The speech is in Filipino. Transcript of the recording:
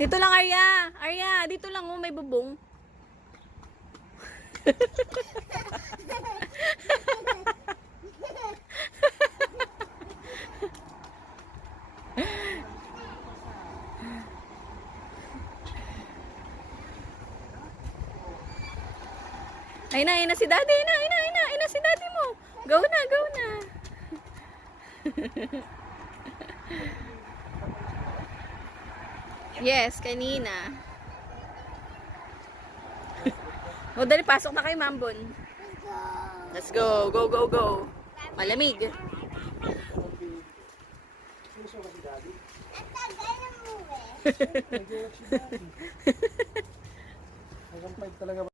Dito lang, Arya. Arya, dito lang, oh, may bubong. Ayun na si daddy. Ayun na si daddy mo. Go na, go na. Yes, kanina. O, dali, pasok na kay Mambon. Let's go. Go, go, go. Malamig. Hanggang 5 talaga ba?